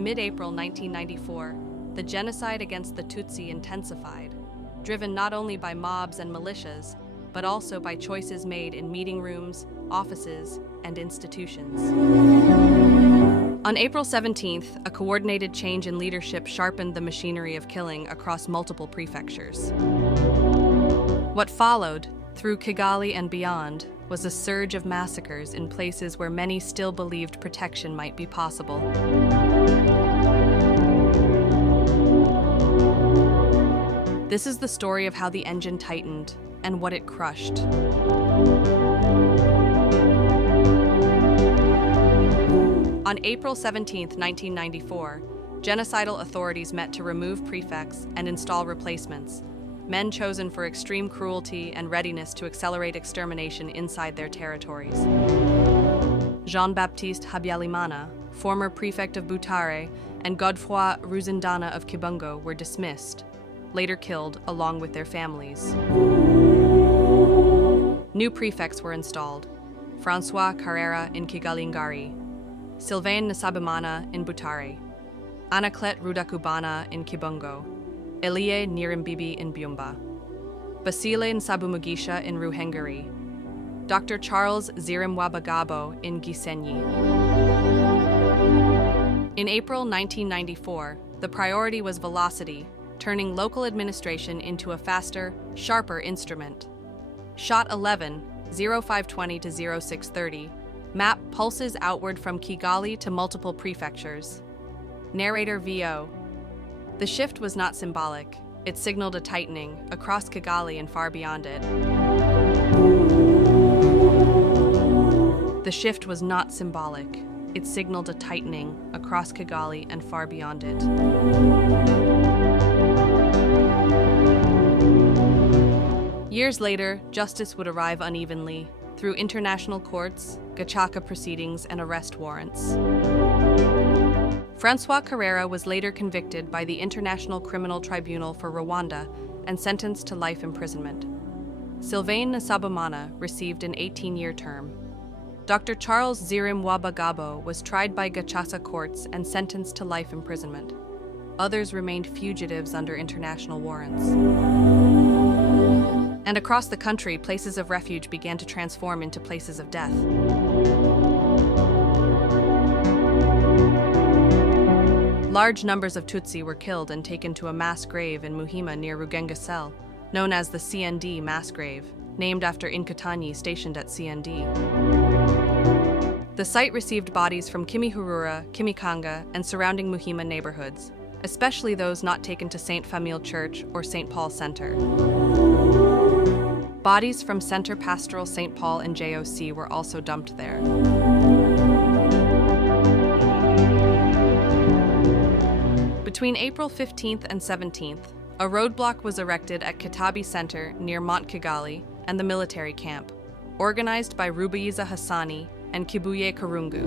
mid-April 1994, the genocide against the Tutsi intensified, driven not only by mobs and militias, but also by choices made in meeting rooms, offices, and institutions. On April 17th, a coordinated change in leadership sharpened the machinery of killing across multiple prefectures. What followed, through Kigali and beyond, was a surge of massacres in places where many still believed protection might be possible. This is the story of how the engine tightened and what it crushed. On April 17, 1994, genocidal authorities met to remove prefects and install replacements, men chosen for extreme cruelty and readiness to accelerate extermination inside their territories. Jean-Baptiste Habyalimana, former prefect of Butare, and Godefroy Ruzindana of Kibungo were dismissed, later killed along with their families. New prefects were installed: François Carrera in Kigali-Ngari, Sylvain Nsabimana in Butare, Anaclet Rudakubana in Kibungo, Elie Nirimbibi in Byumba, Basile Nsabumugisha in Ruhengeri, Dr. Charles Zirimwabagabo in Gisenyi. In April 1994, the priority was velocity, turning local administration into a faster, sharper instrument. Shot 11, 0520 to 0630, map pulses outward from Kigali to multiple prefectures. Narrator VO. The shift was not symbolic. It signaled a tightening across Kigali and far beyond it. The shift was not symbolic. It signaled a tightening across Kigali and far beyond it. Years later, justice would arrive unevenly, through international courts, Gacaca proceedings, and arrest warrants. François Carrera was later convicted by the International Criminal Tribunal for Rwanda and sentenced to life imprisonment. Sylvain Nsabimana received an 18-year term. Dr. Charles Zirimwabagabo was tried by Gacaca courts and sentenced to life imprisonment. Others remained fugitives under international warrants. And across the country, places of refuge began to transform into places of death. Large numbers of Tutsi were killed and taken to a mass grave in Muhima near Rugengasel, known as the CND mass grave, named after Inkotanyi stationed at CND. The site received bodies from Kimihurura, Kimikanga, and surrounding Muhima neighborhoods, especially those not taken to St. Famille Church or St. Paul Center. Bodies from Center Pastoral St. Paul and JOC were also dumped there. Between April 15th and 17th, a roadblock was erected at Kitabi Center near Mont Kigali and the military camp, organized by Rubayiza Hassani and Kibuye Karungu.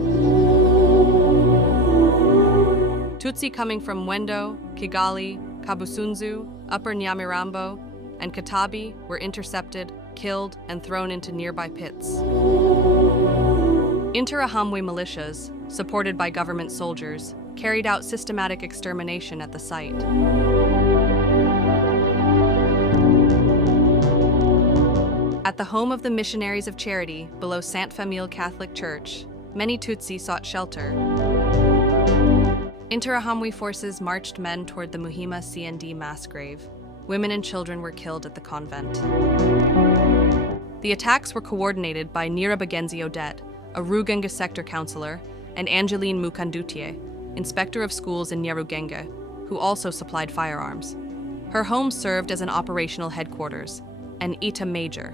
Tutsi coming from Mwendo, Kigali, Kabusunzu, Upper Nyamirambo, and Kitabi were intercepted, killed, and thrown into nearby pits. Interahamwe militias, supported by government soldiers, carried out systematic extermination at the site. At the home of the Missionaries of Charity, below Sainte Famille Catholic Church, many Tutsi sought shelter. Interahamwe forces marched men toward the Muhima CND mass grave. Women and children were killed at the convent. The attacks were coordinated by Nyirabagenzi Odette, a Rugenga sector councillor, and Angeline Mukandutie, inspector of schools in Nyarugenge, who also supplied firearms. Her home served as an operational headquarters, an Ita Major.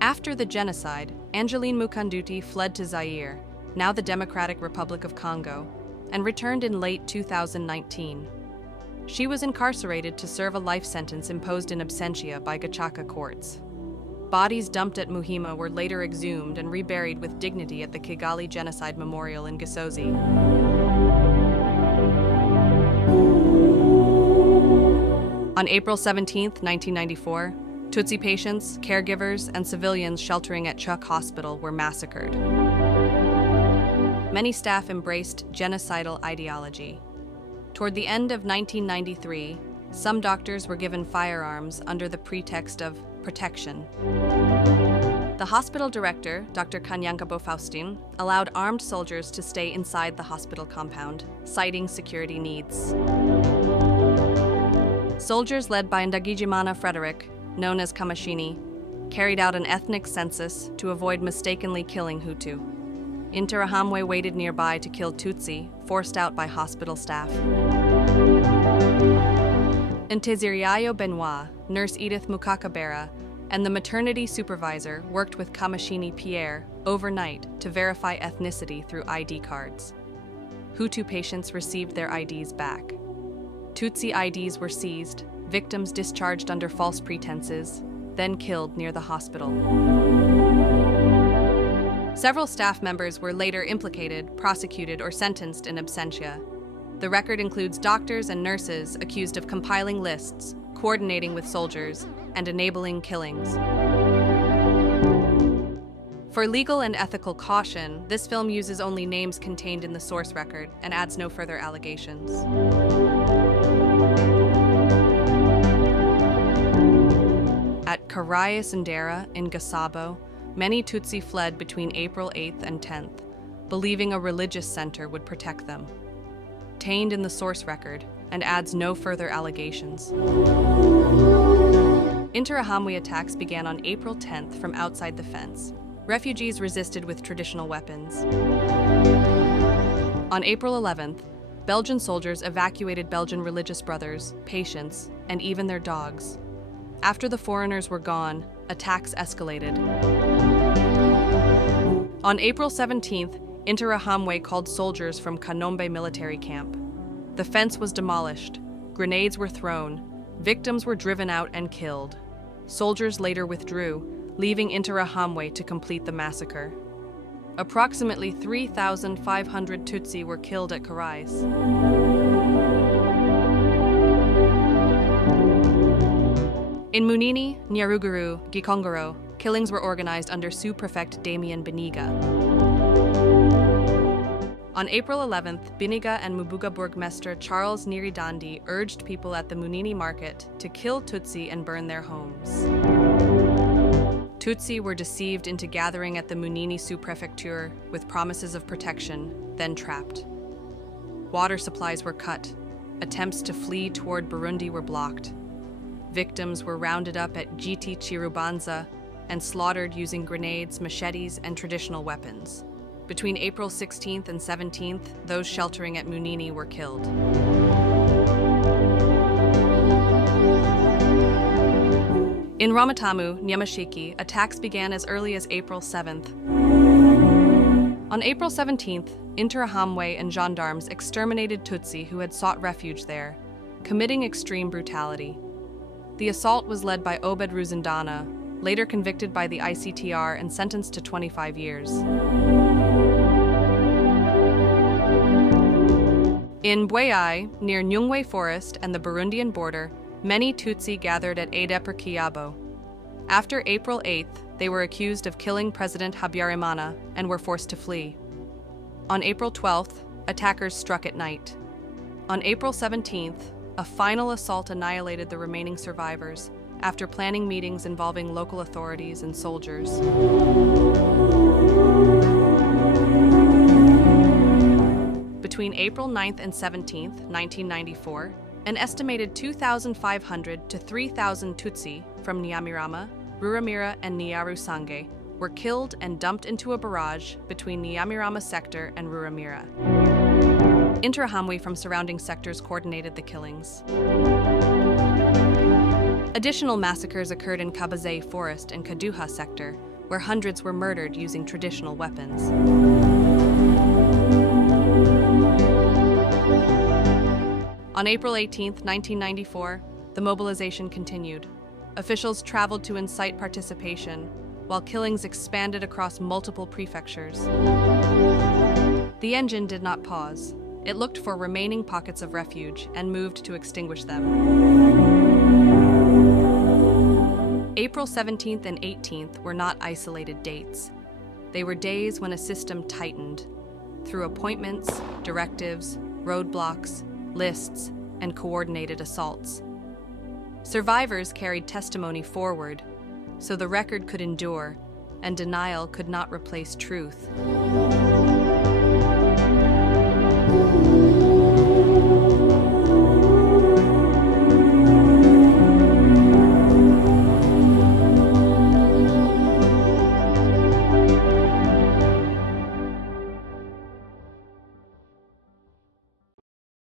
After the genocide, Angeline Mukanduti fled to Zaire, now the Democratic Republic of Congo, and returned in late 2019. She was incarcerated to serve a life sentence imposed in absentia by Gacaca courts. Bodies dumped at Muhima were later exhumed and reburied with dignity at the Kigali Genocide Memorial in Gisozi. On April 17, 1994, Tutsi patients, caregivers, and civilians sheltering at Chuk Hospital were massacred. Many staff embraced genocidal ideology. Toward the end of 1993, some doctors were given firearms under the pretext of protection. The hospital director, Dr. Kanyankabo Faustin, allowed armed soldiers to stay inside the hospital compound, citing security needs. Soldiers led by Ndagijimana Frederick, known as Kamashini, carried out an ethnic census to avoid mistakenly killing Hutu. Interahamwe waited nearby to kill Tutsi, forced out by hospital staff. Nteziriayo Benoit, nurse Edith Mukakabera, and the maternity supervisor worked with Kamashini Pierre overnight to verify ethnicity through ID cards. Hutu patients received their IDs back. Tutsi IDs were seized, victims discharged under false pretenses, then killed near the hospital. Several staff members were later implicated, prosecuted, or sentenced in absentia. The record includes doctors and nurses accused of compiling lists, coordinating with soldiers, and enabling killings. For legal and ethical caution, this film uses only names contained in the source record and adds no further allegations. At Karaya-Sandera in Gasabo, many Tutsi fled between April 8th and 10th, believing a religious center would protect them. Tained in the source record and adds no further allegations. Interahamwe attacks began on April 10th from outside the fence. Refugees resisted with traditional weapons. On April 11th, Belgian soldiers evacuated Belgian religious brothers, patients, and even their dogs. After the foreigners were gone, attacks escalated. On April 17th, Interahamwe called soldiers from Kanombe military camp. The fence was demolished, grenades were thrown, victims were driven out and killed. Soldiers later withdrew, leaving Interahamwe to complete the massacre. Approximately 3,500 Tutsi were killed at Karais. In Munini, Nyaruguru, Gikongoro, killings were organized under Sous-Prefect Damien Biniga. On April 11th, Biniga and Mubuga Burgmester Charles Niridandi urged people at the Munini market to kill Tutsi and burn their homes. Tutsi were deceived into gathering at the Munini Sous-Prefecture with promises of protection, then trapped. Water supplies were cut. Attempts to flee toward Burundi were blocked. Victims were rounded up at Giti Chirubanza and slaughtered using grenades, machetes, and traditional weapons. Between April 16th and 17th, those sheltering at Munini were killed. In Ramatamu, Nyamashiki, attacks began as early as April 7th. On April 17th, Interahamwe and gendarmes exterminated Tutsi who had sought refuge there, committing extreme brutality. The assault was led by Obed Ruzindana, later convicted by the ICTR and sentenced to 25 years. In Bweyai, near Nyungwe Forest and the Burundian border, many Tutsi gathered at Ede-per-Kiabo. After April 8th, they were accused of killing President Habyarimana and were forced to flee. On April 12th, attackers struck at night. On April 17th, a final assault annihilated the remaining survivors after planning meetings involving local authorities and soldiers. Between April 9th and 17th, 1994, an estimated 2,500 to 3,000 Tutsi from Nyamirama, Ruramira, and Nyarusange were killed and dumped into a barrage between Nyamirama sector and Ruramira. Interahamwe from surrounding sectors coordinated the killings. Additional massacres occurred in Kabazay Forest and Kaduha sector, where hundreds were murdered using traditional weapons. On April 18, 1994, the mobilization continued. Officials traveled to incite participation, while killings expanded across multiple prefectures. The engine did not pause. It looked for remaining pockets of refuge and moved to extinguish them. April 17th and 18th were not isolated dates. They were days when a system tightened. through appointments, directives, roadblocks, lists, and coordinated assaults. Survivors carried testimony forward, so the record could endure, and denial could not replace truth.